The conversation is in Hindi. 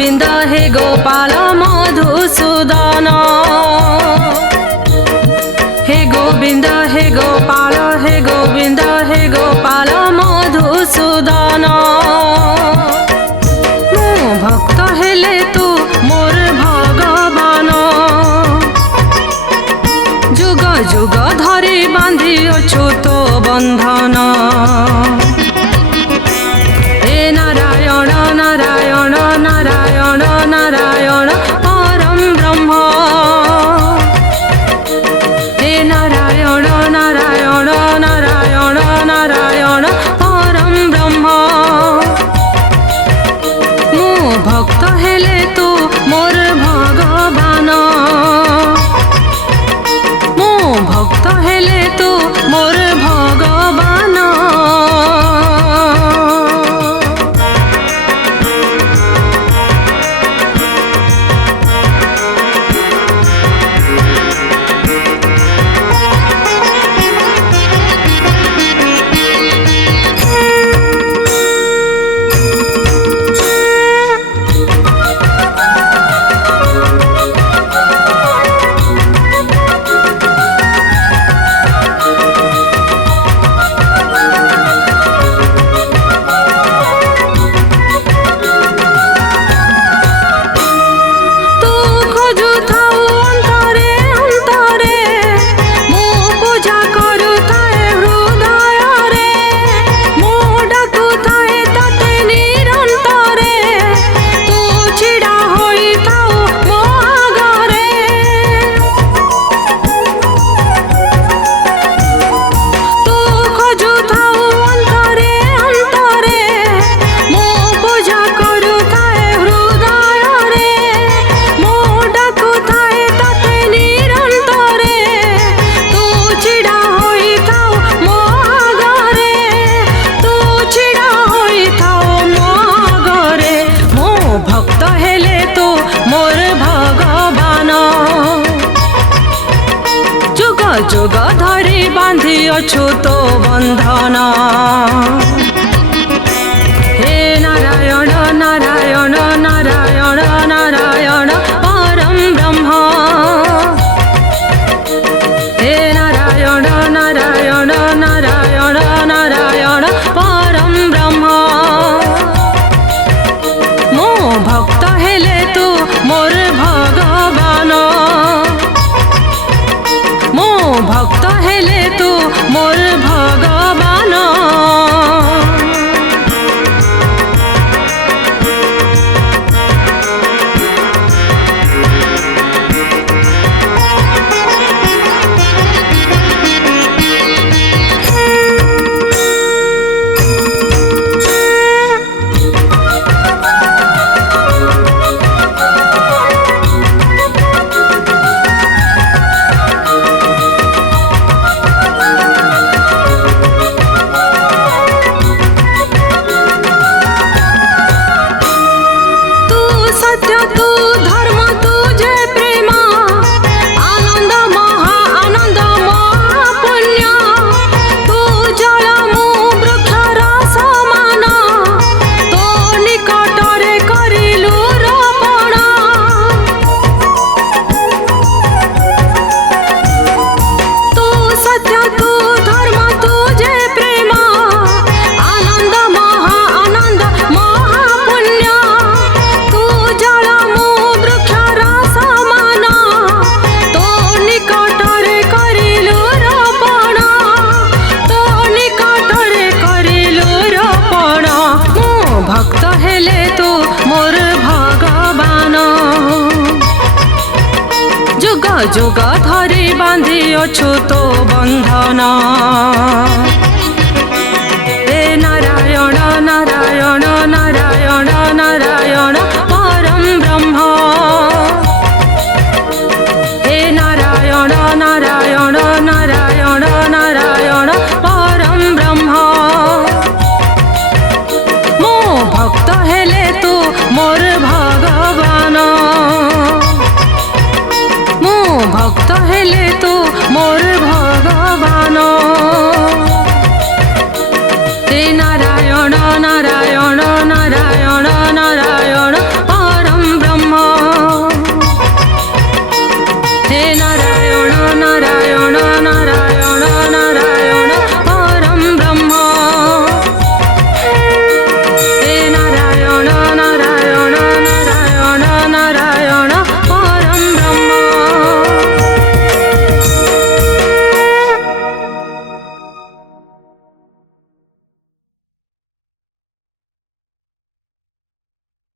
गोविंद हे गोपाल मधुसूदन हे गोविंद हे गोपाल हे गोविंद हे गोपाल मधुसूदन मो भक्त हेले तू मोर भगवान जुग जुग धरी बांधी अछु तो बंधन हे नारायण नारायण नारायण नारायण परम ब्रह्म हे नारायण नारायण नारायण नारायण परम ब्रह्म मो भक्त हेले तू मोर भगवान मो भक्त हेले तू मोर भगवान जुग धरी बांधी अछु तो बंधन हे नारायण नारायण नारायण नारायण परम ब्रह्म हे नारायण नारायण नारायण नारायण परम ब्रह्म मो भक्त हेले तू मोर भगवान मो भक्त हेले तू मोर भगवान भक्त हेले तू मोर भगवान जुग जुग धरी बांधी अछु तो बंधन।